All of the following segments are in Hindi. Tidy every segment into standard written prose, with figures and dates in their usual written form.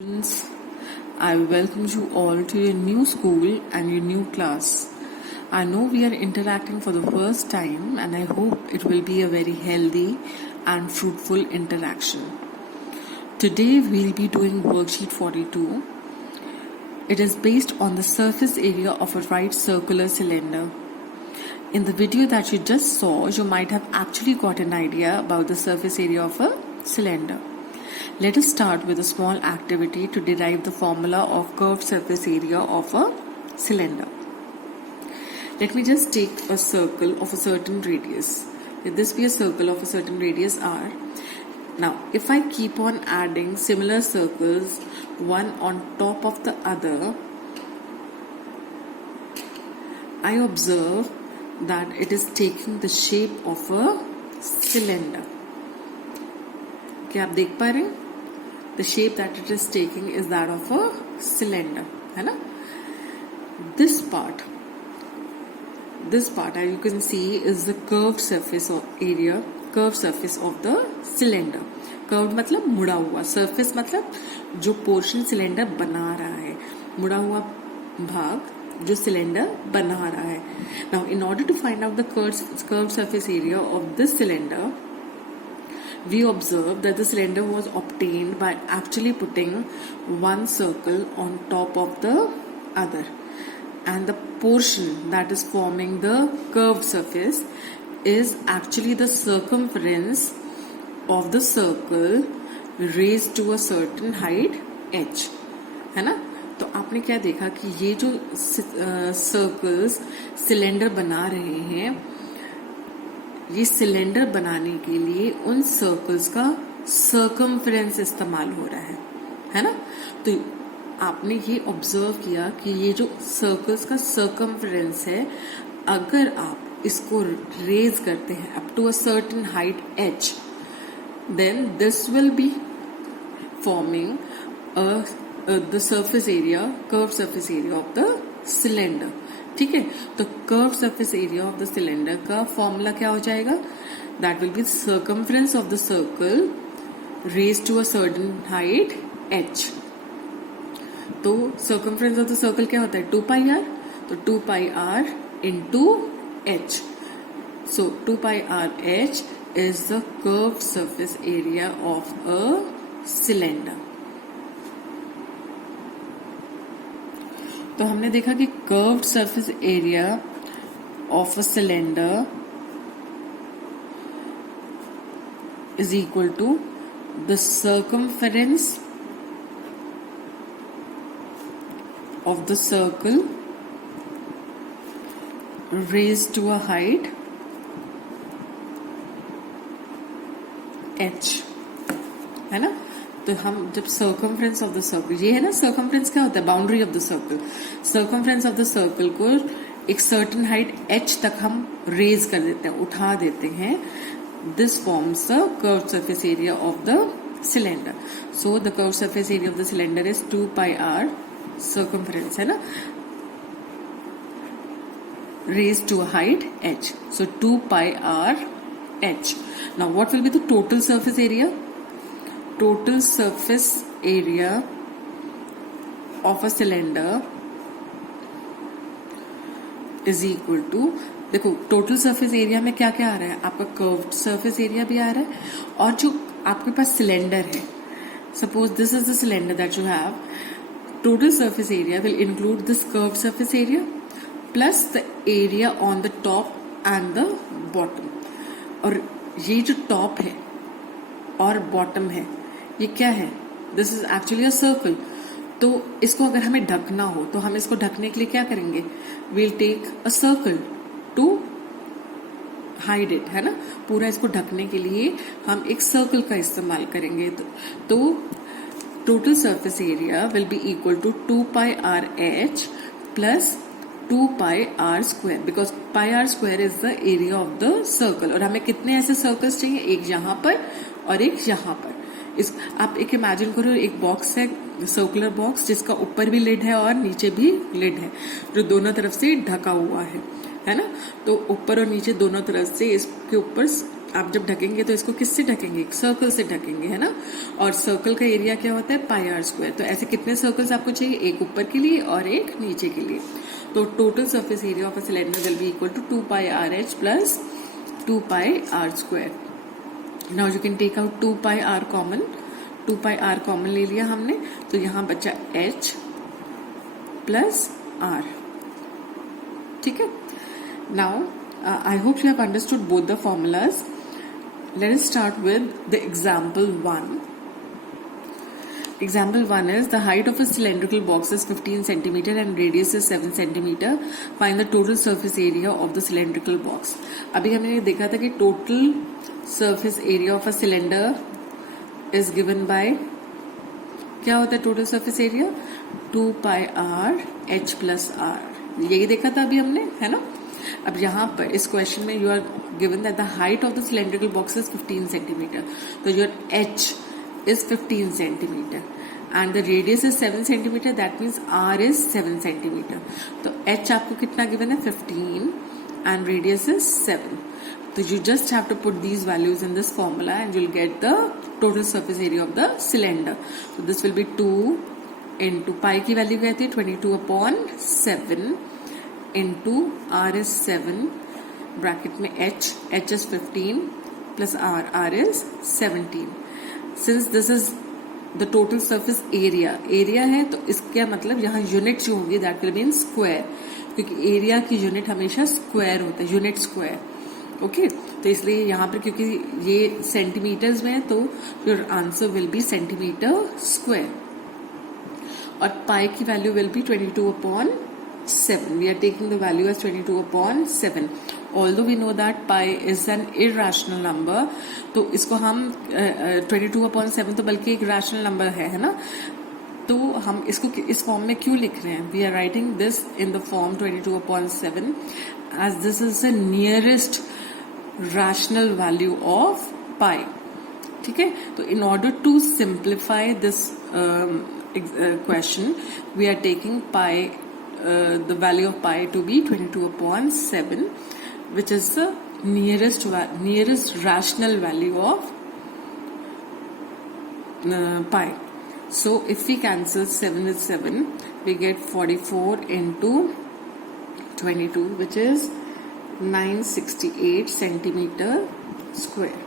Students, I welcome you all to your new school and your new class. I know we are interacting for the first time and I hope it will be a very healthy and fruitful interaction. Today we'll be doing worksheet 42. It is based on the surface area of a right circular cylinder. In the video that you just saw, you might have actually got an idea about the surface area of a cylinder. Let us start with a small activity to derive the formula of curved surface area of a cylinder. Let me just take a circle of a certain radius. Let this be a circle of a certain radius r. Now, if I keep on adding similar circles, one on top of the other, I observe that it is taking the shape of a cylinder. क्या आप देख पा रहे हैं? The shape that it is taking is that of a cylinder, है ना? This part as you can see is the curved surface area, curved surface of the cylinder. Curved मतलब मुड़ा हुआ, surface मतलब जो portion cylinder बना रहा है, मुड़ा हुआ भाग जो cylinder बना रहा है. Now, in order to find out the curved surface area of this cylinder, we observe that the cylinder was obtained by actually putting one circle on top of the other, and the portion that is forming the curved surface is actually the circumference of the circle raised to a certain height h, है ना? तो आपने क्या देखा कि ये जो सर्कल्स सिलेंडर बना रहे हैं, ये सिलेंडर बनाने के लिए उन सर्कल्स का सर्कमफ्रेंस इस्तेमाल हो रहा है ना? तो आपने ये ऑब्जर्व किया कि ये जो सर्कल्स का सर्कमफ्रेंस है, अगर आप इसको रेज करते हैं up to a certain height h, then this will be forming the surface area, curve surface area of the cylinder. ठीक है, तो curve surface area of the cylinder का फॉर्मूला क्या हो जाएगा? That will be circumference of the circle raise to a certain height h. तो सर्कमफ्रेंस ऑफ द सर्कल क्या होता है? 2πr. तो 2πr into h. So 2πrh is the curve surface area of a cylinder. तो हमने देखा कि curved surface area of a cylinder is equal to the circumference of the circle raised to a height h, है ना? तो हम जब सर्कमफ्रेंस ऑफ द सर्कल, ये है ना सर्कमफ्रेंस क्या होता है? Boundary of the circle. Circumference of the circle को एक सर्टेन हाइट h तक हम रेज कर देते हैं, उठा देते हैं. This forms the curve surface area of the cylinder. So the curve surface area of the cylinder is 2πr circumference, है ना, raise to a height h. So 2πrh. Now what will be the total surface area? Total surface area of a cylinder is equal to, देखो टोटल सरफेस एरिया में क्या क्या आ रहा है? आपका कर्व्ड सरफेस एरिया भी आ रहा है, और जो आपके पास सिलेंडर है, suppose this is the cylinder that you have, total surface area will include this curved surface area plus the area on the top and the bottom. और ये जो टॉप है और बॉटम है, ये क्या है? This is actually a circle. तो इसको अगर हमें ढकना हो तो हम इसको ढकने के लिए क्या करेंगे? We'll take a circle to hide it, है ना? पूरा इसको ढकने के लिए हम एक सर्कल का इस्तेमाल करेंगे. तो total surface area will be equal to 2πrh plus 2πr square, because πr square is the area of the circle. और हमें कितने ऐसे सर्कल्स चाहिए? एक यहां पर और एक यहां पर. आप एक इमेजिन करो, एक बॉक्स है, सर्कुलर बॉक्स, जिसका ऊपर भी लिड है और नीचे भी लिड है, जो दोनों तरफ से ढका हुआ है ना? तो ऊपर और नीचे दोनों तरफ से इसके ऊपर आप जब ढकेंगे तो इसको किससे ढकेंगे, सर्कल से ढकेंगे, है ना। और सर्कल का एरिया क्या होता है, पाई आर स्क्वायर। तो ऐसे कितने सर्कल्स आपको चाहिए, एक ऊपर के लिए और एक नीचे के लिए। तो total surface area of a cylinder will be equal to 2 pi r h plus 2 pi r square. Now you can take out 2 pi r common, 2 pi r common ले लिया हमने, तो यहां बचा एच प्लस आर। ठीक है। Now I hope you have understood both the formulas. Let us start with the example 1. Example 1 is the height of a cylindrical box is 15 centimeter and radius is 7 centimeter. Find the total surface area of the cylindrical box. अभी हमने देखा था कि total surface area of a cylinder is given by, क्या होता है total surface area, 2 pi r h plus r. यही देखा था अभी हमने, है ना। अब यहाँ पर इस क्वेश्चन में you are given that the height of the cylindrical box is 15 centimetre, तो your H is 15 centimetre and the radius is 7 centimetre, that means R is 7 centimetre. तो एच आपको कितना गिवन है, 15 एंड रेडियस इज 7. तो you just have to put these values in this formula and you will get the total surface area of the cylinder. तो this will be 2 into pi की वैल्यू कहती है 22/7 into r is 7 bracket में h is 15 plus r is 17. Since this is the total surface area है, तो इसका मतलब यहाँ यूनिट जो होगी that will be in square, क्योंकि एरिया की यूनिट हमेशा स्क्वायर होता है, यूनिट स्क्वायर. ओके, तो इसलिए यहाँ पर क्योंकि ये सेंटीमीटर्स में है तो your answer will B centimetre square. और पाई की value will be 22/7. We are taking the value as 22/7. Although we know that pi is an irrational number, तो इसको हम 22/7 तो बल्कि एक रैशनल नंबर है ना. तो हम इसको इस फॉर्म में क्यों लिख रहे हैं, we are writing this in the form 22/7 as this is the nearest rational value of pi. ठीक है. तो in order to simplify this question, we are taking pi, the value of pi to be 22/7, which is the nearest rational value of pi. So if we cancel 7 with 7, we get 44 into 22, which is 968 centimeter square.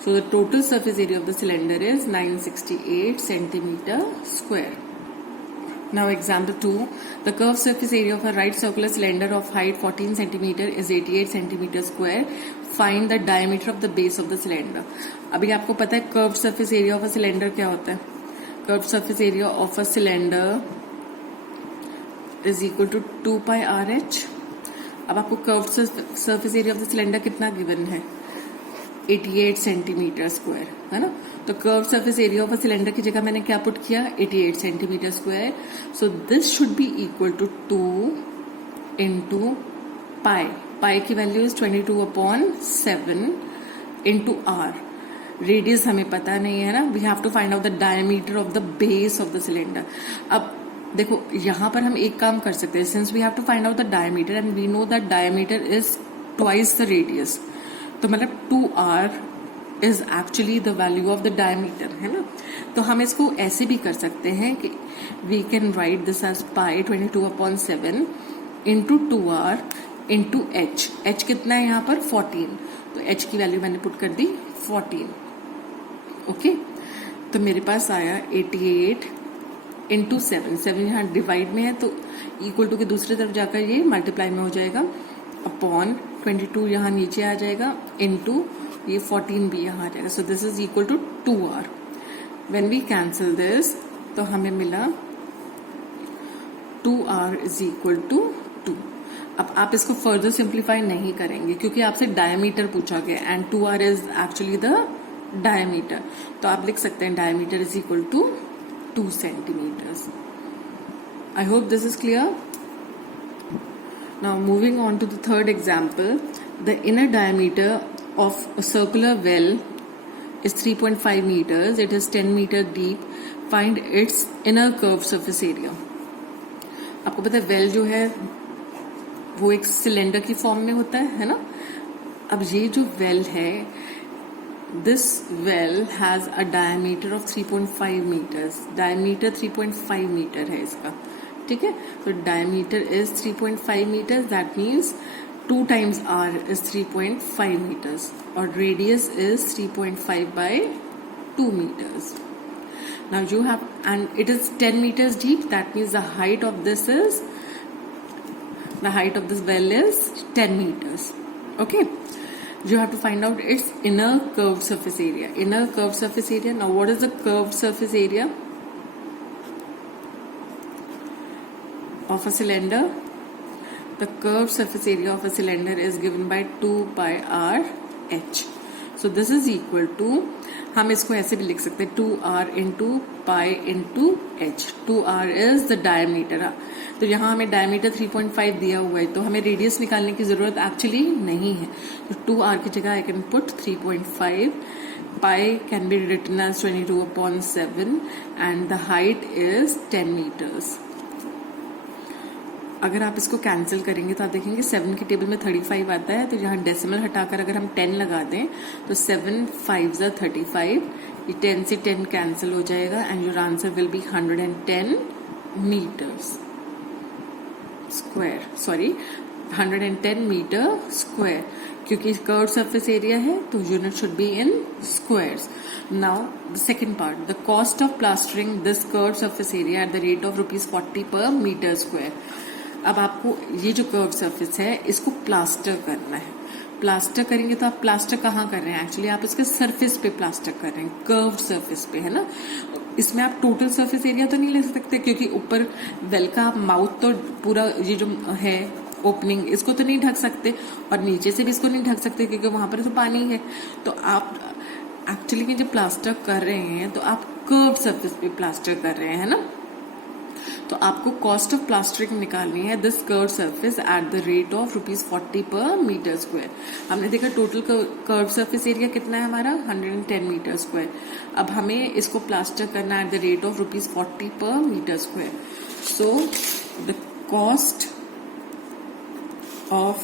So the total surface area of the cylinder is 968 centimeter square. Now example 2, the curved surface area of a right circular cylinder of height 14 centimeter is 88 centimeter square. Find the diameter of the base of the cylinder. अभी आपको पता है curved surface area of a cylinder क्या होता है. Curved surface area of a cylinder is equal to 2 pi r h. अब आपको curved surface area of the cylinder कितना given है, 88 सेंटीमीटर स्क्वायर, है ना. तो curve surface area of a cylinder की जगह मैंने क्या पुट किया, 88 centimetre square. So this should be equal to 2 into pi. Pi की value is 22/7 into R. Radius हमें पता नहीं है ना, we have to find out the diameter of the base of the cylinder. अब देखो यहाँ पर हम एक काम कर सकते हैं, since we have to find out the diameter and we know that diameter is twice the radius, तो मतलब 2r is actually the value of the diameter, है ना. तो हम इसको ऐसे भी कर सकते हैं कि we can write this as pi 22/7 into 2r into h. h कितना है यहाँ पर, 14. तो h की वैल्यू मैंने पुट कर दी 14. ओके, तो मेरे पास आया 88 इंटू 7. 7 यहाँ डिवाइड में है तो इक्वल टू के दूसरी तरफ जाकर ये मल्टीप्लाई में हो जाएगा, अपॉन 22 यहाँ नीचे आ जाएगा, इंटू ये 14 भी यहाँ आ जाएगा. So this is equal to 2r. When we cancel this तो हमें मिला 2r इज इक्वल टू 2. अब आप इसको फर्दर सिंप्लीफाई नहीं करेंगे क्योंकि आपसे डायमीटर पूछा गया and 2r is actually the diameter. तो आप लिख सकते हैं diameter is equal to 2 centimetres. I hope this is clear. Now moving on to the third example, the inner diameter of a circular well is 3.5 meters. It is 10 meter deep. Find its inner curved surface area. आपको पता है वेल जो है वो एक सिलेंडर की फॉर्म में होता है ना. अब ये जो वेल है this well has a diameter of 3.5 meters. Diameter 3.5 meter है इसका, ठीक है. तो diameter is 3.5 meters. That means 2 times r is 3.5 meters और radius is 3.5 by 2 meters. Now you have, and it is 10 meters deep. That means the height of this well is 10 meters. Okay. You have to find out its inner curved surface area. Inner curved surface area. Now what is the curved surface area of a cylinder? The curved surface area of a cylinder is given by 2 pi r h. So this is equal to, हम इसको ऐसे भी लिख सकते हैं 2r into pi into h. 2r is the diameter. तो यहाँ हमें diameter 3.5 दिया हुआ है, तो हमें रेडियस निकालने की जरूरत एक्चुअली नहीं है. तो 2r की जगह I can put 3.5. pi can be written as 22/7 and the height is 10 meters. अगर आप इसको कैंसिल करेंगे तो आप देखेंगे 7 की टेबल में 35 आता है, तो यहाँ डेसिमल हटाकर अगर हम 10 लगा दें तो 7 5s are 35. ये 10 से 10 कैंसिल हो जाएगा and your answer will be 110 metres square. Sorry 110 metre square, क्योंकि कर्व सरफेस एरिया है तो unit should be in squares. Now the second part, the cost of plastering this curve surface area at the rate of ₹40 per meter square. अब आपको ये जो कर्व सरफेस है इसको प्लास्टर करना है. प्लास्टर करेंगे तो आप प्लास्टर कहाँ कर रहे हैं? एक्चुअली आप इसके सरफेस पे प्लास्टर कर रहे हैं, कर्व सरफेस पे, है ना. इसमें आप टोटल सरफेस एरिया तो नहीं ले सकते, क्योंकि ऊपर वेल का आप माउथ तो पूरा ये जो है ओपनिंग इसको तो नहीं ढक सकते और नीचे से भी इसको नहीं ढक सकते क्योंकि वहां पर तो पानी है. तो आप एक्चुअली जब प्लास्टर कर रहे हैं तो आप कर्व सरफेस पे प्लास्टर कर रहे हैं, है ना. तो आपको कॉस्ट ऑफ प्लास्टरिंग निकालनी है this curve surface at the rate of ₹40 per meter square. हमने देखा टोटल कर्व सरफेस एरिया कितना है हमारा 110 मीटर स्क्वायर. अब हमें इसको प्लास्टर करना eight the rate of ₹40 per meter square. So the cost of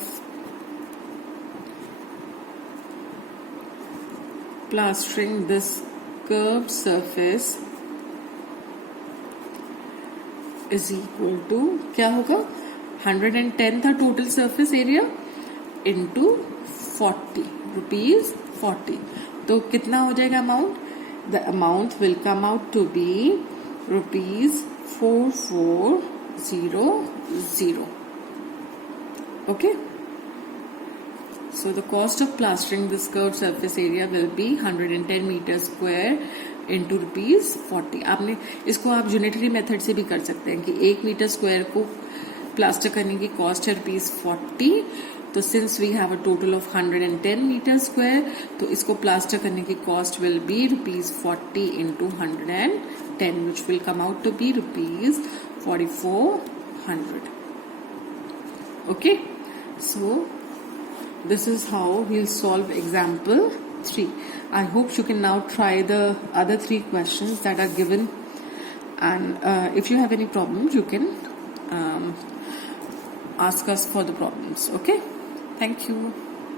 plastering this curved surface is equal to, क्या होगा, 110 था टोटल सरफेस एरिया इंटू ₹40. तो कितना हो जाएगा amount? The amount will come out to be ₹4400. Okay. So the cost of plastering this curved surface area will be 110 meters square into ₹40. आपने इसको आप यूनिटरी मेथड से भी कर सकते हैं कि 1 मीटर स्क्वायर को प्लास्टर करने की कॉस्ट है ₹40. तो since we have a total of 110 metre square, तो इसको प्लास्टर करने की cost will be ₹40 into 110 which will come out to be ₹4400. Okay, so this is how we'll solve example 3. I hope you can now try the other 3 questions that are given, and if you have any problems you can ask us for the problems. Okay, thank you.